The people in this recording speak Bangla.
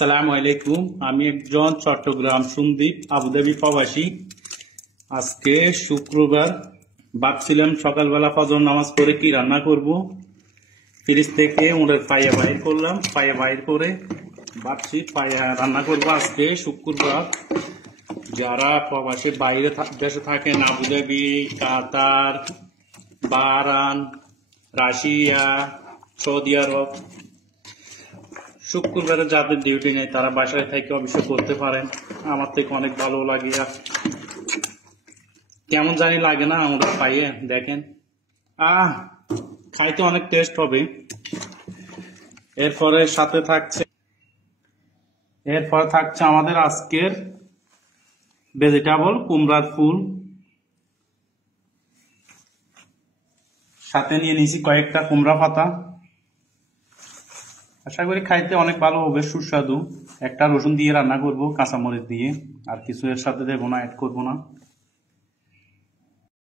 আসসালামু আলাইকুম। আমি একজন চট্টগ্রাম সন্দ্বীপ আবুধাবি প্রবাসী। আজকে শুক্রবার, ভাবছিলাম সকালবেলা ফজর নামাজ পড়ে কি রান্না করব। ফ্রিজ থেকে ওদের পায়া বাইর করলাম, পায়া বাইর করে ভাবছি পায়া রান্না করব। আজকে শুক্রবার, যারা প্রবাসী বাইরে দেশে থাকেন, আবুধাবি, কাতার, বাহরাইন, রাশিয়া, সৌদি আরব, শুক্রবারে যাদের ডিউটি নেই তারা বাসায় থেকে অবশ্যই করতে পারেন। আমার থেকে অনেক ভালো লাগে। আর কেমন জানি লাগে না আমরা পাইয়ে দেখেন, খাইতে অনেক টেস্ট হবে। এরপরে থাকছে আমাদের আজকের ভেজিটেবল কুমড়ার ফুল, সাথে নিয়ে নিয়েছি কয়েকটা কুমড়া পাতা। আশা করি খাইতে অনেক ভালো হবে, সুস্বাদু। একটা রসুন দিয়ে রান্না করব, কাঁচামরিচ দিয়ে, আর কিছু এর সাথে দেবো না, অ্যাড করবো না।